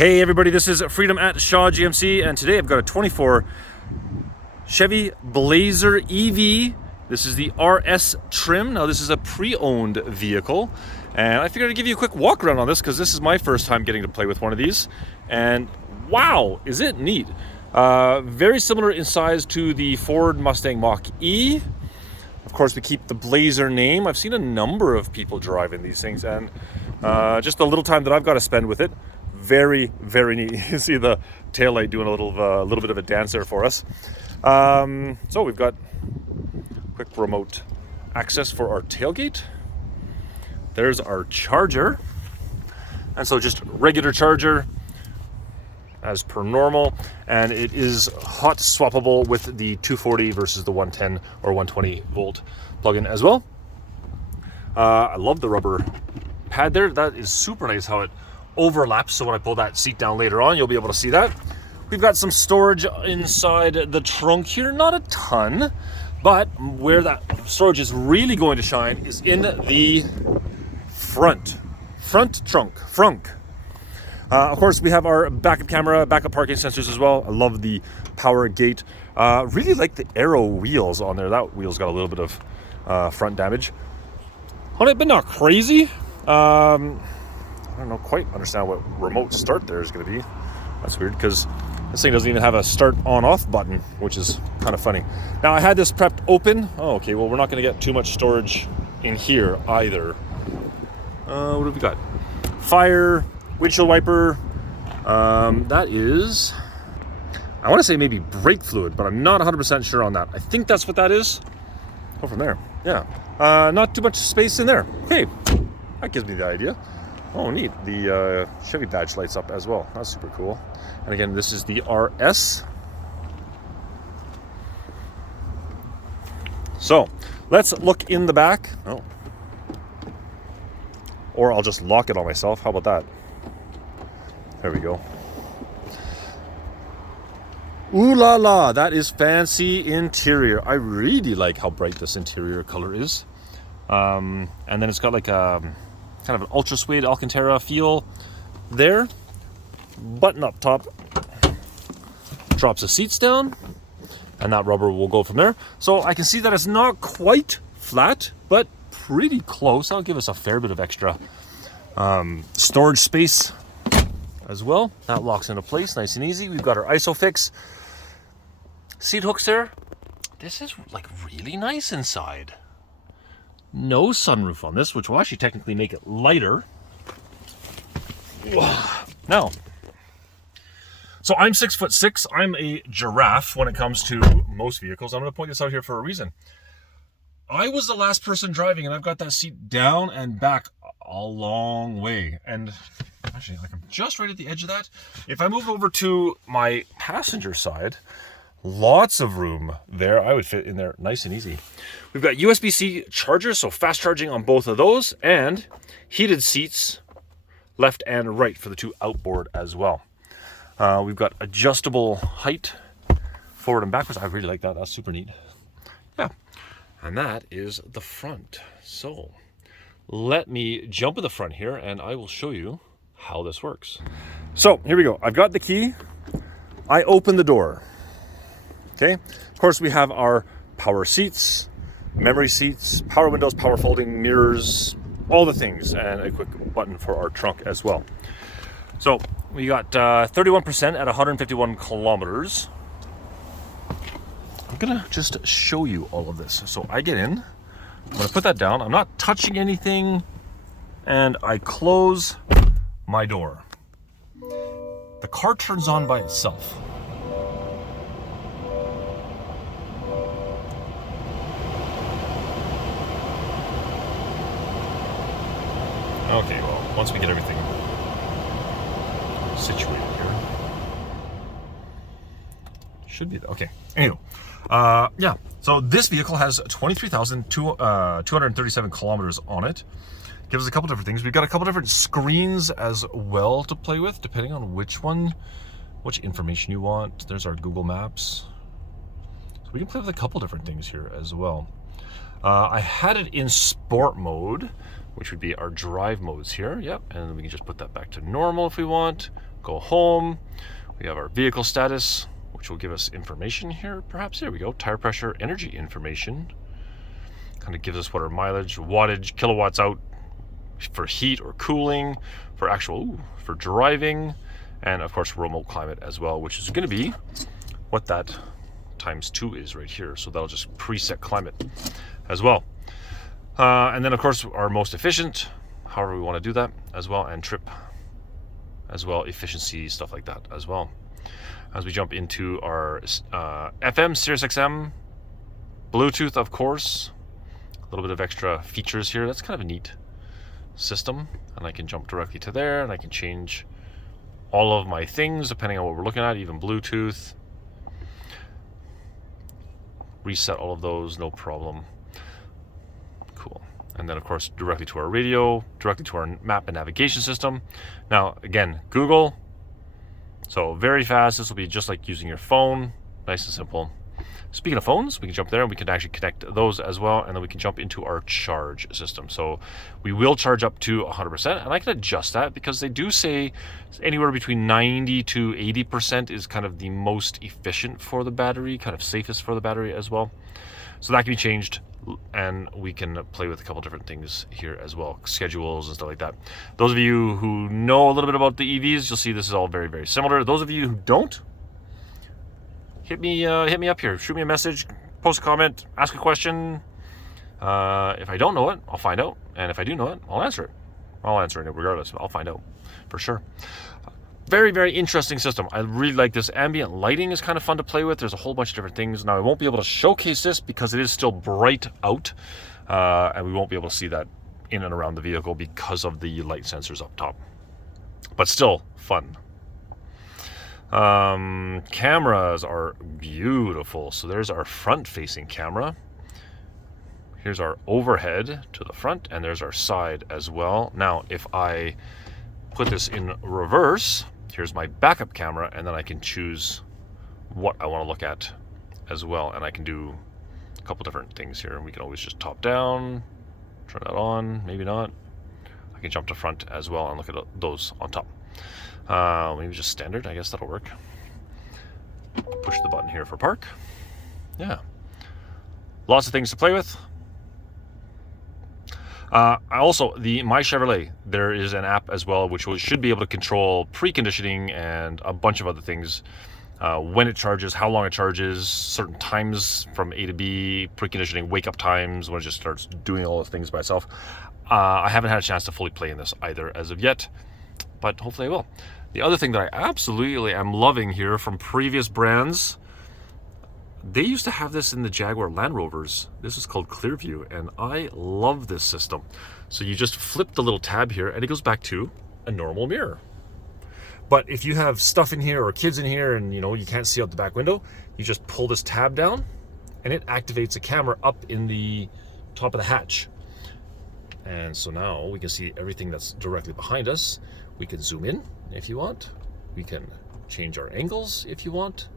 Hey everybody, this is Freedom at Shaw GMC, and today I've got a 24 Chevy Blazer EV. This is the RS trim. Now this is a pre-owned vehicle, and I figured I'd give you a quick walk around on this because this is my first time getting to play with one of these, and wow, is it neat. Very similar in size to the Ford Mustang Mach-E. Of course, we keep the Blazer name. I've seen a number of people driving these things, and just the little time that I've got to spend with it, very, very neat. You see the taillight doing a little bit of a dance there for us. So we've got quick remote access for our tailgate. There's our charger, and so just regular charger as per normal, and it is hot swappable with the 240 versus the 110 or 120 volt plug-in as well. I love the rubber pad there. That is super nice how it overlaps, so when I pull that seat down later on, you'll be able to see that. We've got some storage inside the trunk here, not a ton, but where that storage is really going to shine is in the front trunk. Of course, we have our backup camera, backup parking sensors as well. I love the power gate. Really like the Aero wheels on there. That wheel's got a little bit of front damage on it, but not crazy. I don't quite understand what remote start there is going to be. That's weird because this thing doesn't even have a start on-off button, which is kind of funny. Now, I had this prepped open. Oh, okay, well, we're not going to get too much storage in here either. What have we got? Fire, windshield wiper. That is, I want to say maybe brake fluid, but I'm not 100% sure on that. I think that's what that is. Go from there. Yeah. Not too much space in there. Okay, that gives me the idea. Oh, neat. The Chevy badge lights up as well. That's super cool. And again, this is the RS. So, let's look in the back. Oh. Or I'll just lock it on myself. How about that? There we go. Ooh la la, that is fancy interior. I really like how bright this interior color is. And then it's got like a kind of an ultra suede Alcantara feel there. Button up top drops the seats down, and that rubber will go from there. So I can see that it's not quite flat, but pretty close. That'll give us a fair bit of extra storage space as well. That locks into place nice and easy. We've got our ISOFIX seat hooks there. This is like really nice inside. No sunroof on this, which will actually technically make it lighter. Now, so I'm 6'6". I'm a giraffe when it comes to most vehicles. I'm going to point this out here for a reason. I was the last person driving, and I've got that seat down and back a long way. And actually, like, I'm just right at the edge of that. If I move over to my passenger side, lots of room there. I would fit in there nice and easy. We've got USB-C chargers, so fast charging on both of those, and heated seats left and right for the two outboard as well. We've got adjustable height forward and backwards. I really like that. That's super neat. Yeah, and that is the front. So let me jump in the front here, and I will show you how this works. So here we go. I've got the key. I open the door. Okay, of course we have our power seats, memory seats, power windows, power folding mirrors, all the things, and a quick button for our trunk as well. So we got 31% at 151 kilometers. I'm gonna just show you all of this. So I get in, I'm gonna put that down, I'm not touching anything, and I close my door. The car turns on by itself. Okay, well, once we get everything situated here, should be okay. Anyway, yeah. So this vehicle has 23,237 kilometers on it. Gives us a couple different things. We've got a couple different screens as well to play with, depending on which information you want. There's our Google Maps. So we can play with a couple different things here as well. I had it in sport mode, which would be our drive modes here. Yep, and we can just put that back to normal if we want. go home. We have our vehicle status, which will give us information here, perhaps. There we go. Tire pressure, energy information. Kind of gives us what our mileage, wattage, kilowatts out for heat or cooling, for for driving, and of course remote climate as well, which is going to be what that ×2 is right here. So that'll just preset climate as well. And then of course our most efficient, however we want to do that as well, and trip as well, efficiency, stuff like that as well. As we jump into our FM, Sirius XM, Bluetooth, of course, a little bit of extra features here. That's kind of a neat system, and I can jump directly to there, and I can change all of my things depending on what we're looking at, even Bluetooth. Reset all of those, no problem. Cool. And then of course directly to our radio, directly to our map and navigation system. Now again, Google, so very fast. This will be just like using your phone, nice and simple. Speaking of phones, we can jump there and we can actually connect those as well, and then we can jump into our charge system. So we will charge up to 100%, and I can adjust that because they do say anywhere between 90 to 80% is kind of the most efficient for the battery, kind of safest for the battery as well. So that can be changed, and we can play with a couple different things here as well, schedules and stuff like that. Those of you who know a little bit about the EVs, you'll see this is all very, very similar. Those of you who don't, hit me up here, shoot me a message, post a comment, ask a question. If I don't know it, I'll find out, and if I do know it, I'll answer it. I'll answer it regardless. I'll find out for sure. Very, very interesting system. I really like this. Ambient lighting is kind of fun to play with. There's a whole bunch of different things. Now I won't be able to showcase this because it is still bright out, and we won't be able to see that in and around the vehicle because of the light sensors up top, but still fun. Cameras are beautiful. So there's our front facing camera. Here's our overhead to the front, and there's our side as well. Now if I put this in reverse, here's my backup camera, and then I can choose what I want to look at as well, and I can do a couple different things here. We can always just top down, turn that on, maybe not. I can jump to front as well and look at those on top. Maybe just standard, I guess that'll work. Push the button here for park. Yeah. Lots of things to play with. Also, the My Chevrolet, there is an app as well, which should be able to control preconditioning and a bunch of other things. When it charges, how long it charges, certain times from A to B, preconditioning, wake up times, when it just starts doing all those things by itself. I haven't had a chance to fully play in this either as of yet, but hopefully I will. The other thing that I absolutely am loving here from previous brands, they used to have this in the Jaguar Land Rovers. This is called Clearview, and I love this system. So you just flip the little tab here, and it goes back to a normal mirror. But if you have stuff in here or kids in here and you can't see out the back window, you just pull this tab down, and it activates a camera up in the top of the hatch. And so now we can see everything that's directly behind us. We can zoom in if you want. We can change our angles if you want.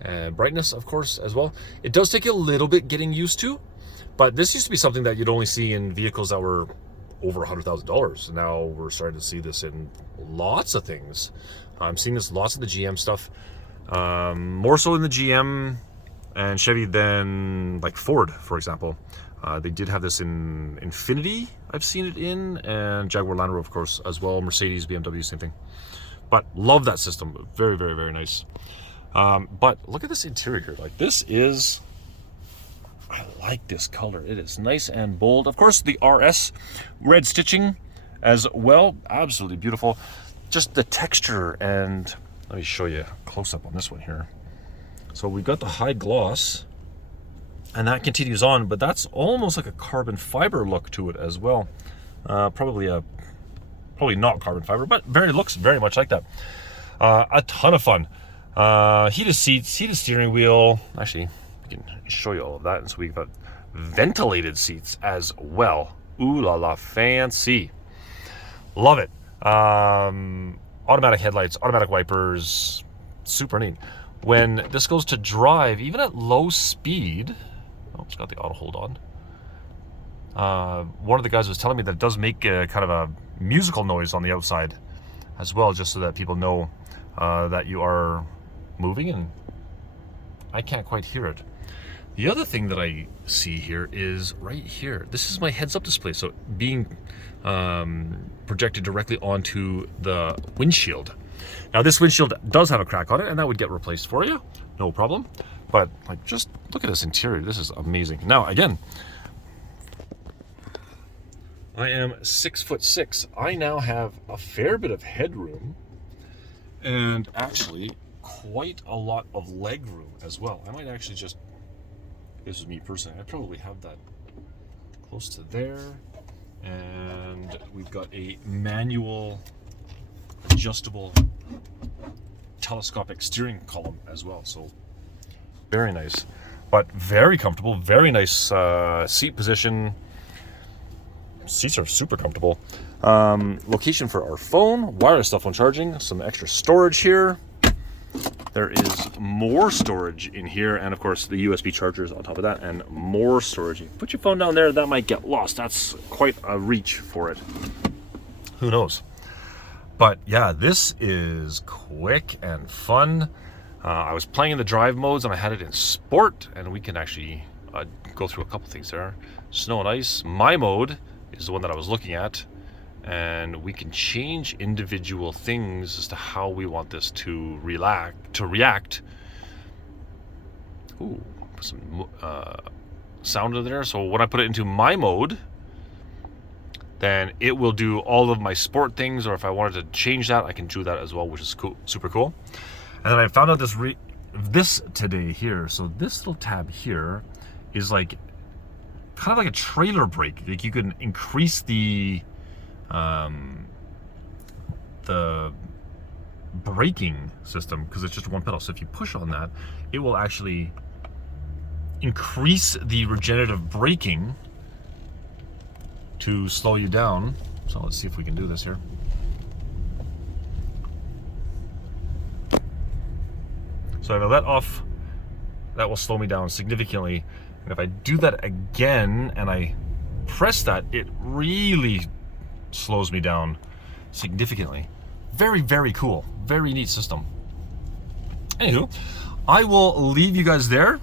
And brightness, of course, as well. It does take a little bit getting used to, but this used to be something that you'd only see in vehicles that were over $100,000. Now we're starting to see this in lots of things. I'm seeing this lots of the GM stuff, more so in the GM and Chevy than like Ford, for example. They did have this in Infiniti, I've seen it in, and Jaguar Land Rover, of course, as well. Mercedes, BMW, same thing. But love that system. Very, very, very nice. But look at this interior here. Like, this is, I like this color. It is nice and bold. Of course, the RS red stitching as well. Absolutely beautiful. Just the texture, and let me show you a close-up on this one here. So we've got the high gloss, and that continues on, but that's almost like a carbon fiber look to it as well. Probably not carbon fiber, but looks very much like that. A ton of fun. Heated seats, heated steering wheel. Actually, I can show you all of that. And so we've got ventilated seats as well. Ooh la la, fancy. Love it. Automatic headlights, automatic wipers, super neat. When this goes to drive, even at low speed, oh, it's got the auto hold on. One of the guys was telling me that it does make kind of a musical noise on the outside as well, just so that people know that you are moving, and I can't quite hear it. The other thing that I see here is right here. This is my heads-up display, so being projected directly onto the windshield. Now this windshield does have a crack on it, and that would get replaced for you, no problem. But like, just look at this interior. This is amazing. Now again, I am 6'6". I now have a fair bit of headroom, and actually quite a lot of leg room as well. I might actually just, this is me personally, I probably have that close to there. And we've got a manual adjustable telescopic steering column as well. So very nice, but very comfortable, very nice seat position. Seats are super comfortable. Location for our phone, wireless cell phone charging, some extra storage here. There is more storage in here, and of course the USB chargers on top of that, and more storage. You put your phone down there, that might get lost. That's quite a reach for it. Who knows? But yeah, this is quick and fun. I was playing in the drive modes, and I had it in sport, and we can actually go through a couple things there. Snow and ice. My mode is the one that I was looking at, and we can change individual things as to how we want this to react. Ooh, put some sound in there. So when I put it into my mode, then it will do all of my sport things, or if I wanted to change that, I can do that as well, which is cool, super cool. And then I found out this today here. So this little tab here is like kind of like a trailer brake. Like you can increase the braking system, because it's just one pedal. So if you push on that, it will actually increase the regenerative braking to slow you down. So let's see if we can do this here. So if I let off, that will slow me down significantly. And if I do that again and I press that, it really slows me down significantly. Very, very cool. Very neat system. Anywho, I will leave you guys there,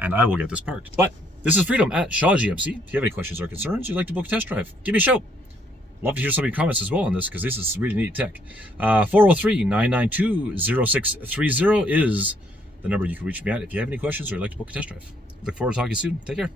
and I will get this parked. But this is Freedom at Shaw GMC. If you have any questions or concerns, you'd like to book a test drive, give me a shout. Love to hear some of your comments as well on this, because this is really neat tech. 403-992-0630 is the number you can reach me at if you have any questions or you'd like to book a test drive. Look forward to talking to you soon. Take care.